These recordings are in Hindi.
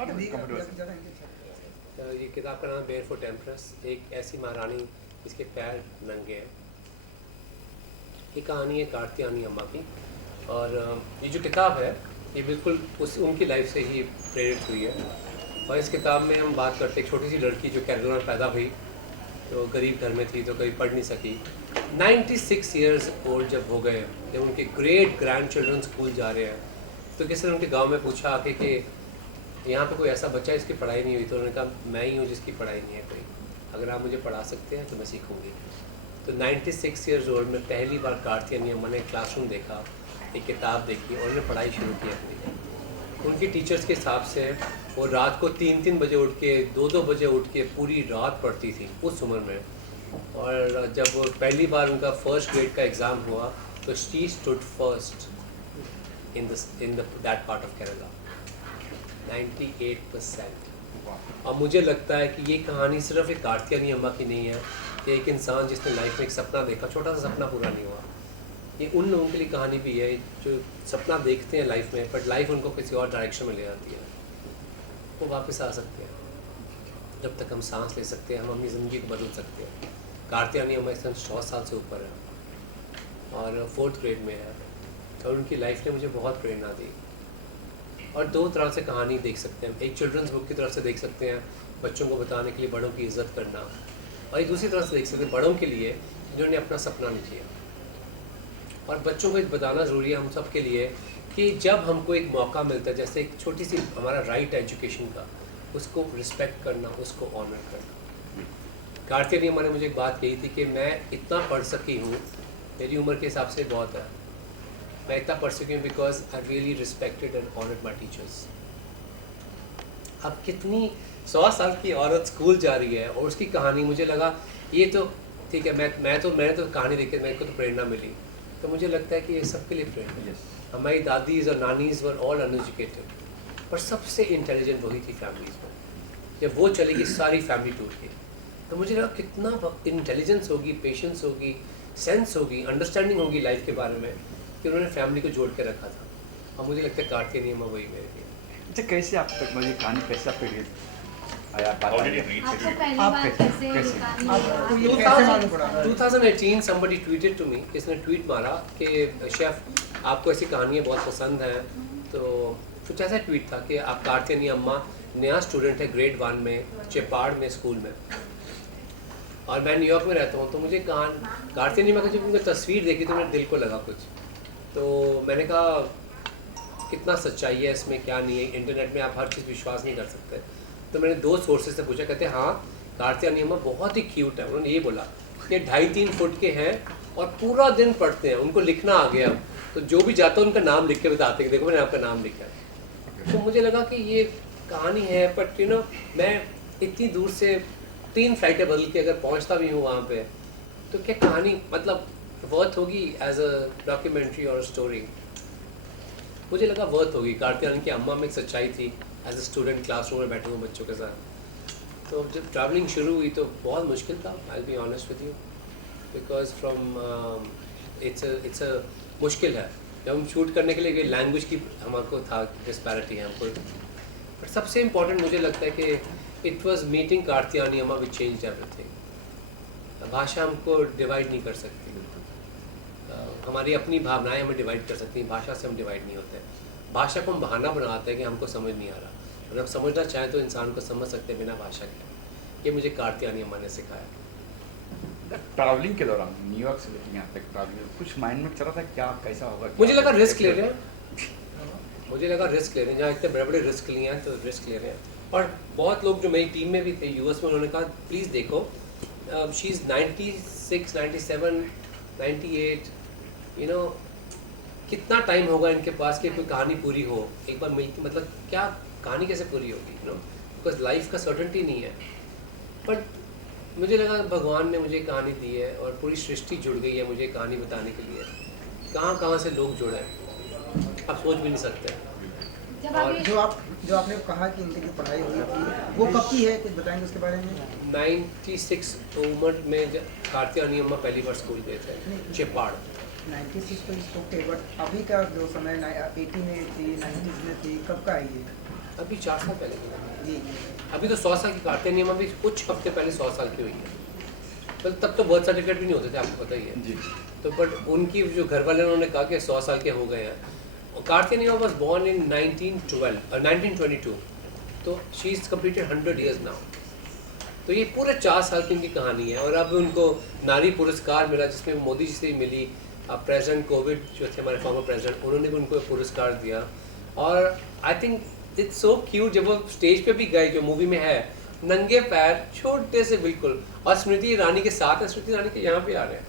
तो ये किताब का नाम बेयरफुट एम्प्रेस, एक ऐसी महारानी जिसके पैर नंगे हैं। ये कहानी है कार्तियानी अम्मा की, और ये जो किताब है ये बिल्कुल उनकी लाइफ से ही प्रेरित हुई है। और इस किताब में हम बात करते हैं एक छोटी सी लड़की जो केरला में पैदा हुई, तो गरीब घर में थी, तो कभी पढ़ नहीं सकी। 96 ईयर्स ओल्ड जब हो गए, जब उनके ग्रेट ग्रैंड चिल्ड्रन स्कूल जा रहे हैं, तो किसी ने उनके गांव में पूछा आके कि यहाँ पे कोई ऐसा बच्चा है जिसकी पढ़ाई नहीं हुई, तो उन्होंने कहा मैं ही हूँ जिसकी पढ़ाई नहीं है कोई, अगर आप मुझे पढ़ा सकते हैं तो मैं सीखूँगी। तो 96 ईयर्स ओल्ड में पहली बार कार्तियानी अम्मा ने क्लासरूम देखा, एक किताब देखी और उन्होंने पढ़ाई शुरू की अपनी। उनकी टीचर्स के हिसाब से वो रात को 3-3 बजे उठ के 2-2 बजे उठ के पूरी रात पढ़ती थी उस उम्र में। और जब वो पहली बार उनका फर्स्ट ग्रेड का एग्ज़ाम हुआ तो she stood first in that part of Kerala, 98%। और मुझे लगता है कि ये कहानी सिर्फ एक कार्तियानी अम्मा की नहीं है, कि एक इंसान जिसने लाइफ में एक सपना देखा, छोटा सा सपना पूरा नहीं हुआ, ये उन लोगों के लिए कहानी भी है जो सपना देखते हैं लाइफ में, बट लाइफ उनको किसी और डायरेक्शन में ले जाती है। वो वापस आ सकते हैं, जब तक हम सांस ले सकते हैं हम अपनी ज़िंदगी को बदल सकते हैं। कार्तियानी अम्मा इस समय 100 साल से ऊपर है और 4th ग्रेड में है, और उनकी लाइफ ने मुझे बहुत प्रेरणा दी। और दो तरह से कहानी देख सकते हैं, एक चिल्ड्रंस बुक की तरफ से देख सकते हैं, बच्चों को बताने के लिए बड़ों की इज़्ज़त करना, और एक दूसरी तरफ से देख सकते हैं बड़ों के लिए जिन्होंने अपना सपना नहीं किया। और बच्चों को एक बताना ज़रूरी है हम सब के लिए कि जब हमको एक मौका मिलता है, जैसे एक छोटी सी हमारा राइट है एजुकेशन का, उसको रिस्पेक्ट करना, उसको ऑनर करना। कार्तियानी अम्मा ने मुझे एक बात कही थी कि मैं इतना पढ़ सकी हूँ, मेरी उम्र के हिसाब से बहुत है, मैं इतना पढ़ सकी हूँ because I really respected and honoured my teachers. अब कितनी 100 साल की औरत स्कूल जा रही है और उसकी कहानी, मुझे लगा ये तो ठीक है, मैंने तो कहानी देख के मेरे को तो प्रेरणा मिली, तो मुझे लगता है कि ये सबके लिए प्रेरणा। हमारी दादीज़ और नानीज़ वर ऑल अनएजुकेटेड, पर सबसे इंटेलिजेंट वही थी फैमिलीज़ में। जब वो चलेगी सारी फैमिली टूट गई, तो मुझे लगा कितना इंटेलिजेंस होगी, पेशेंस होगी, सेंस होगी, अंडरस्टैंडिंग होगी लाइफ के बारे में, कि उन्होंने फैमिली को जोड़ के रखा था। और मुझे लगता है कार्तियानी अम्मा वही मेरे लिए। अच्छा, कैसे आप तक मुझे कहानी कैसे आप पे आया आपको पहली आप बार कैसे कैसे कैसे? आपको ये कैसे मालूम पड़ा? 2018 somebody tweeted to me, किसने ट्वीट मारा कि शेफ़ आपको ऐसी कहानियाँ बहुत पसंद हैं, तो कुछ ऐसा ट्वीट था कि आप कार्तियानी अम्मा नया स्टूडेंट है ग्रेड 1 में चेपाड़ में स्कूल में, और मैं न्यूयॉर्क में रहता हूँ, तो मुझे कार्तियानी अम्मा की जब उनकी तस्वीर देखी तो मेरे दिल को लगा कुछ, तो मैंने कहा कितना सच्चाई है इसमें, क्या नहीं है, इंटरनेट में आप हर चीज़ विश्वास नहीं कर सकते। तो मैंने 2 सोर्सेज से पूछा, कहते हैं हाँ कार्तियानी अम्मा बहुत ही क्यूट है। उन्होंने ये बोला कि 2.5-3 फुट के हैं और पूरा दिन पढ़ते हैं, उनको लिखना आ गया, तो जो भी जाता है उनका नाम लिख के बताते हैं, देखो मैंने आपका नाम लिखा है। तो मुझे लगा कि ये कहानी है, बट मैं इतनी दूर से 3 फ्लाइटें बदल के अगर पहुँचता भी हूँ वहाँ पर, तो क्या कहानी मतलब वर्थ होगी एज अ डॉक्यूमेंट्री और स्टोरी? मुझे लगा वर्थ होगी। कार्तियानी की अम्मा में एक सच्चाई थी, एज अ स्टूडेंट क्लासरूम में बैठे हुए बच्चों के साथ। तो जब ट्रैवलिंग शुरू हुई तो बहुत मुश्किल था, I be honest with you, because from it's a मुश्किल है। जब हम शूट करने के लिए गए, लैंग्वेज की हमको था डिस्पैरिटी है हमको, बट सबसे इम्पॉर्टेंट मुझे लगता है कि इट वॉज मीटिंग कार्तियानी अम्मा विच चेंज्ड एवरीथिंग। भाषा हमको डिवाइड नहीं कर सकती, हमारी अपनी भावनाएं हमें डिवाइड कर सकती हैं, भाषा से हम डिवाइड नहीं होते। भाषा को हम बहाना बनाते हैं कि हमको समझ नहीं आ रहा, अगर हम समझना चाहें तो इंसान को समझ सकते हैं बिना भाषा के। ये मुझे कार्तियानी अम्मा ने सिखाया। ट्रैवलिंग के दौरान न्यूयॉर्क से लेकर यहाँ तक ट्रैवलिंग कुछ माइंड में चल रहा था, क्या कैसा होगा? मुझे लगा रिस्क ले रहे हैं, मुझे लगा रिस्क ले रहे हैं, जहाँ इतने बड़े बड़े रिस्क लिए हैं तो रिस्क ले रहे हैं। और बहुत लोग जो मेरी टीम में भी थे यूएस में, उन्होंने कहा प्लीज़ देखो, शी इज़ 96, 97, 98, कितना टाइम होगा इनके पास कि कोई कहानी पूरी हो एक बार मिलती, मतलब क्या कहानी कैसे पूरी होगी, बिकॉज लाइफ का सर्टेनिटी नहीं है। बट मुझे लगा भगवान ने मुझे कहानी दी है और पूरी सृष्टि जुड़ गई है मुझे कहानी बताने के लिए। कहाँ से लोग जुड़े हैं आप सोच भी नहीं सकते। और जो आपने कहा कि इनकी जो पढ़ाई हुई थी वो कब की है, कुछ बताएंगे उसके बारे में? 96 उम्र में कार्तियानी अम्मा पहली बार स्कूल गए थे चेपाड़। 96 तो इसको ओके, बट अभी का जो समय 80 में थी, 90s में थी, कब का है ये? अभी 4 साल पहले की है। जी अभी तो 100 साल की कार्तिक नियम अभी कुछ हफ्ते पहले 100 साल की हुई है। तो तब तो बर्थ सर्टिफिकेट भी नहीं होते थे, आपको पता ही है। जी। तो बट उनकी जो घर वाले उन्होंने कहा कि 100 साल के हो गए हैं। कार्तिक नियम वॉज बॉर्न इन 1922, तो she is completed 100 years now. तो ये पूरे 4 साल की उनकी कहानी है। और अब उनको नारी पुरस्कार मिला, जिसमें मोदी जी से ही मिली। प्रेसिडेंट कोविड जो थे हमारे फॉर्मर प्रेसिडेंट, उन्होंने भी उनको पुरस्कार दिया। और I think it's so cute, जब वो स्टेज पे भी गए, जो मूवी में है, नंगे पैर छोटे से बिल्कुल, और स्मृति ईरानी के साथ है, स्मृति ईरानी के यहाँ पे आ रहे हैं।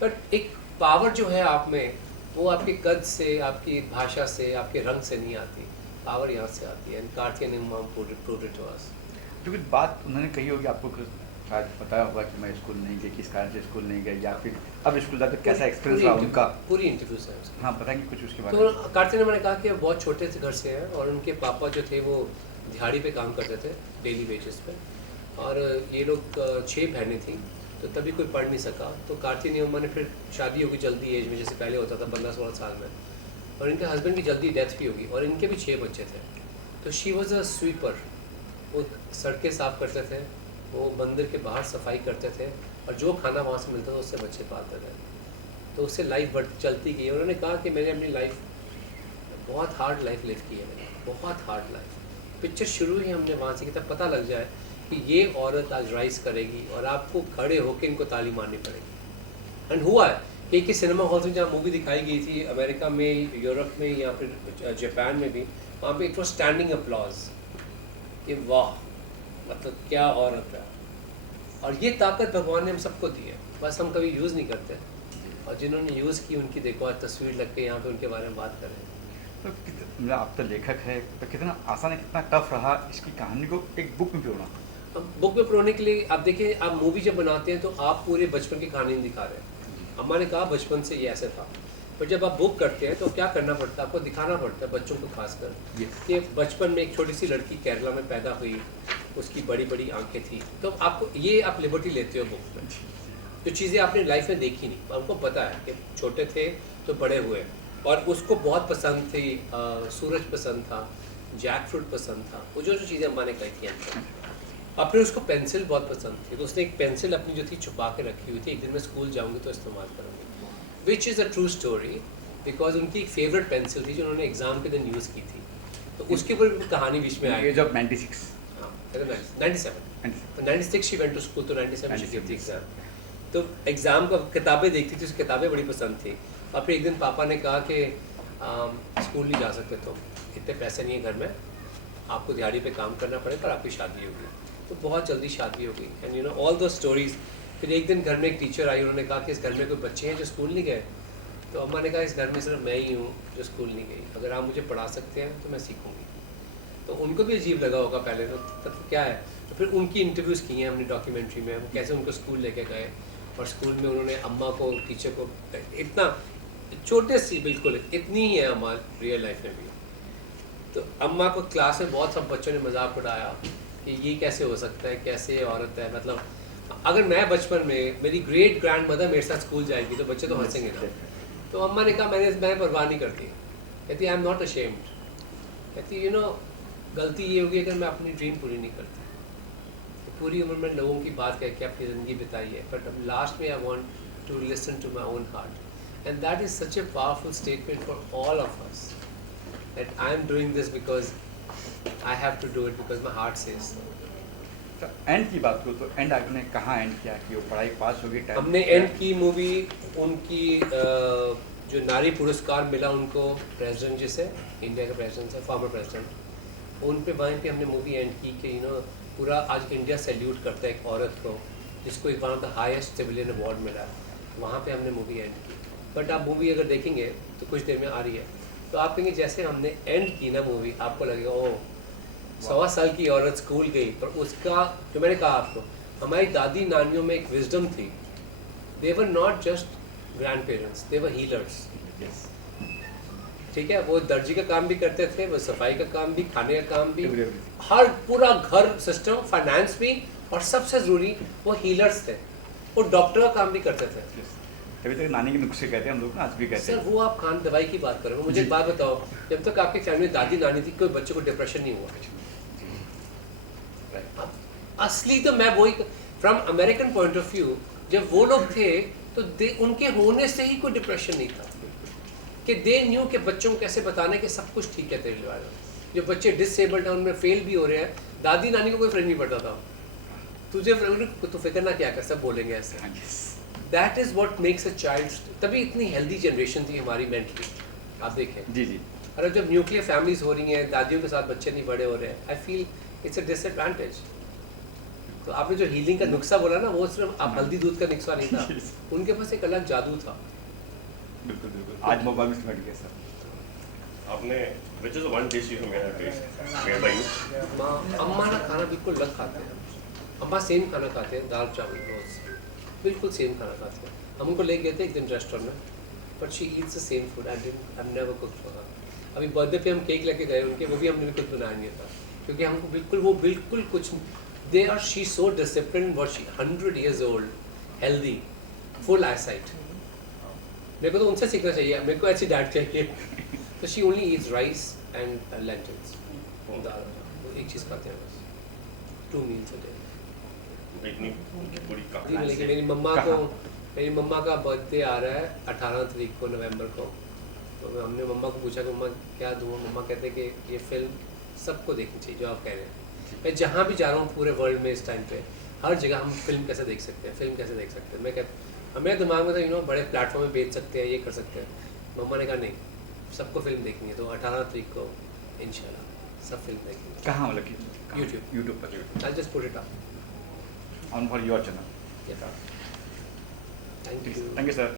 बट एक पावर जो है आप में, वो आपके कद से, आपकी भाषा से, आपके रंग से नहीं आती, पावर यहाँ से आती है। एंड कार्तिक नियम प्रूव्ड इट टू अस। क्योंकि बात उन्होंने कही होगी आपको, शायद बताया होगा कि मैं स्कूल नहीं गई, किस कारण से स्कूल नहीं गई, या फिर अब स्कूल जाते कैसा एक्सपीरियंस रहा उनका। पूरी इंटरव्यू है उसकी। हाँ, बताएंगे कुछ उसके बारे तो में। कार्तिक ने मैंने कहा कि बहुत छोटे से घर से हैं, और उनके पापा जो थे वो दिहाड़ी पे काम करते थे, डेली बेसिस पे। और ये लोग 6 बहनें थी, तो तभी कोई पढ़ नहीं सका। तो कार्तिक ने उन्होंने फिर शादी होगी जल्दी एज में, जैसे पहले होता था 15-16 साल में। और इनके हस्बैंड की जल्दी डेथ भी होगी, और इनके भी 6 बच्चे थे। तो शी वॉज अ स्वीपर, वो सड़कें साफ़ करते थे, वो मंदिर के बाहर सफाई करते थे, और जो खाना वहाँ से मिलता था उससे बच्चे पालते थे। तो उससे लाइफ बढ़ चलती गई। उन्होंने कहा कि मैंने अपनी लाइफ बहुत हार्ड लाइफ लिव की है, मैंने बहुत हार्ड लाइफ। पिक्चर शुरू ही हमने वहाँ से की, तब पता लग जाए कि ये औरत आज राइज करेगी, और आपको खड़े होकर इनको ताली मारनी पड़ेगी। एंड हुआ है कि सिनेमा हॉल में जहाँ मूवी दिखाई गई थी, अमेरिका में, यूरोप में, या फिर जापान में भी, वहाँ पे एक तो स्टैंडिंग अपलॉज, कि वाह, मतलब क्या औरत है। और ये ताकत भगवान ने हम सबको दी है, बस हम कभी यूज़ नहीं करते। और जिन्होंने यूज़ की उनकी देखो आज तस्वीर लग के यहाँ पे उनके बारे में बात कर रहे हैं। तो मतलब आप तो लेखक है, तो कितना आसान है, कितना टफ रहा इसकी कहानी को एक बुक में पिरोना। अब बुक में पढ़ने के लिए आप देखिए, आप मूवी जब बनाते हैं तो आप पूरे बचपन की कहानी नहीं दिखा रहे हैं। अम्मा ने कहा बचपन से ये ऐसे था, पर जब आप बुक करते हैं तो क्या करना पड़ता है, आपको दिखाना पड़ता है बच्चों को खासकर, कि बचपन में एक छोटी सी लड़की केरला में पैदा हुई, उसकी बड़ी बड़ी आंखें थी। तो आपको ये आप लिबर्टी लेते हो बुक में, जो चीज़ें आपने लाइफ में देखी नहीं, आपको पता है कि छोटे थे तो बड़े हुए। और उसको बहुत पसंद थी, सूरज पसंद था, जैक फ्रूट पसंद था, वो जो चीज़ें अम्मा ने कही थी। और फिर उसको पेंसिल बहुत पसंद थी, तो उसने एक पेंसिल अपनी जो थी छुपा के रखी हुई थी, एक दिन मैं स्कूल जाऊँगी तो इस्तेमाल करूँगी, which is a true story, because उनकी एक फेवरेट पेंसिल थी जो उन्होंने एग्ज़ाम के दिन यूज़ की थी। तो उसके ऊपर कहानी बीच में आई। As of 96। हाँ, 96 शी वेंट टू स्कूल, तो 97 शी गिव द एग्ज़ाम। तो एग्ज़ाम का किताबें देखती थी, उसकी किताबें बड़ी पसंद थी। और फिर एक दिन पापा ने कहा कि स्कूल नहीं जा सकते तुम, इतने पैसे नहीं है घर में, आपको दिहाड़ी पे काम करना पड़ेगा, पर आपकी शादी होगी। तो बहुत जल्दी शादी हो गई। एंड यू नो ऑल दो स्टोरीज। फिर एक दिन घर में एक टीचर आई, उन्होंने कहा कि इस घर में कोई बच्चे हैं जो स्कूल नहीं गए। तो अम्मा ने कहा इस घर में सिर्फ मैं ही हूँ जो स्कूल नहीं गई, अगर आप मुझे पढ़ा सकते हैं तो मैं सीखूँगी। तो उनको भी अजीब लगा होगा पहले, तो तब क्या है। तो फिर उनकी इंटरव्यूज़ की हैं हमने डॉक्यूमेंट्री में, वो कैसे उनको स्कूल लेके गए, और स्कूल में उन्होंने अम्मा को, टीचर को, इतना छोटे सी बिल्कुल इतनी ही है अम्मा रियल लाइफ में भी। तो अम्मा को क्लास में बहुत सब बच्चों ने मजाक उड़ाया कि ये कैसे हो सकता है, कैसे औरत है। मतलब अगर मैं बचपन में, मेरी ग्रेट ग्रैंड मदर मेरे साथ स्कूल जाएगी तो बच्चे तो हंसेंगे ना। तो अम्मा ने कहा मैं परवाह नहीं करती, कहती आई एम नॉट अशेम्ड, कहती यू नो गलती ये होगी अगर मैं अपनी ड्रीम पूरी नहीं करती। तो पूरी उम्र में लोगों की बात कह के अपनी ज़िंदगी बिताई है, बट अब लास्ट में I want to listen to my own heart, and that is such a powerful statement for all of us, that I am doing this because I have to do it because my heart says so. तो एंड की बात करूँ तो एंड आपने कहाँ एंड किया कि वो पढ़ाई पास हो गई? हमने एंड की मूवी उनकी जो नारी पुरस्कार मिला उनको, प्रेसिडेंट जिसे इंडिया के प्रेसिडेंट है, फॉर्मर प्रेसिडेंट, उन पे वहीं पे हमने मूवी एंड की कि यू नो पूरा आज इंडिया सैल्यूट करता है एक औरत को जिसको एक one of the highest civilian award मिला, वहाँ पे हमने मूवी एंड की। बट आप मूवी अगर देखेंगे तो कुछ देर में आ रही है, तो आप कहेंगे जैसे हमने एंड की ना मूवी, आपको लगेगा ओह 100 साल की औरत स्कूल गई, पर उसका जो मैंने कहा आपको, हमारी दादी नानियों में एक विजडम थी। They were not just grandparents, they were healers. ठीक है, वो दर्जी का काम भी करते थे, वो सफाई का काम भी, खाने का काम भी, हर पूरा घर सिस्टम, फाइनेंस भी, और सबसे ज़रूरी वो हीलर्स थे, वो डॉक्टर का काम भी करते थे। तभी तक नानी के नुस्खे कहते हैं हम लोग ना, आज भी कहते सर हैं। वो आप खान दवाई की बात करो, मुझे एक बात बताओ, जब तक आपके फैमिली में दादी नानी थी कोई बच्चे को डिप्रेशन नहीं हुआ। अब असली तो मैं वही from American point of view, जब वो लोग थे तो उनके होने से ही कोई डिप्रेशन नहीं था, कि दे न्यू कि बच्चों को कैसे बताने कि सब कुछ ठीक है तेरे लिए। जो बच्चे डिसेबल्ड हैं उनमें फेल भी हो रहे हैं, दादी नानी को कोई फर्क नहीं पड़ता था, तुझे तो फिक्र ना क्या कर, सब बोलेंगे ऐसे। हाँ जी। That is what makes a child, तभी इतनी हेल्दी जनरेशन थी हमारी मेंटली। आप देखें, जी जी। और अब जब न्यूक्लियर फैमिलीज हो रही हैं, दादियों के साथ बच्चे नहीं बड़े हो रहे हैं, I feel it's a disadvantage. तो आपने जो हीलिंग का नुस्खा बोला ना, वो सिर्फ आप हल्दी दूध का नुस्खा नहीं था, उनके पास एक अलग जादू था। बिल्कुल बिल्कुल, आज मोबाइल में समझ गया सर। आपने which is one dish you may have tasted made by you? अम्मा ना खाना बिल्कुल अलग खाते हैं, अम्मा सेम खाना खाते हैं, दाल चावल रोज बिल्कुल सेम खाना खाते हैं। हम उनको ले गए थे एक दिन रेस्टोरेंट में, but she eats the same food, I never cooked for her. अभी बर्थडे पे हम केक लेके गए उनके, वो भी हमने भी कुछ बनाया नहीं था, क्योंकि हमको बिल्कुल कुछ, they are she so discipline, what she 100 years old, healthy, full eyesight. मेरे को तो उनसे सीखना चाहिए, मेरे को ऐसी डाइट चाहिए। तो she only eats rice and lentils, dal, वो एक चीज़ खाते हैं बस, 2 meals a day। इतनी पूरी जी, कहानी लेकिन से मेरी मम्मा का बर्थडे आ रहा है 18 तारीख को नवंबर को, तो हमने मम्मा को पूछा कि मम्मा क्या दूँ, मम्मा कहते हैं कि ये फिल्म सबको देखनी चाहिए जो आप कह रहे हैं। मैं जहाँ भी जा रहा हूँ पूरे वर्ल्ड में इस टाइम पे, हर जगह हम फिल्म कैसे देख सकते हैं, फिल्म कैसे देख सकते हैं। मैं कहता, मेरे दिमाग में था बड़े प्लेटफॉर्म में बेच सकते हैं, ये कर सकते हैं। मम्मा ने कहा नहीं, सबको फिल्म देखनी है, तो 18 तारीख को इंशाल्लाह सब फिल्म देखेंगे। कहाँ मतलब कि YouTube। यूट्यूब पर, I just put it up. On for your channel. Thank you. Thank you sir.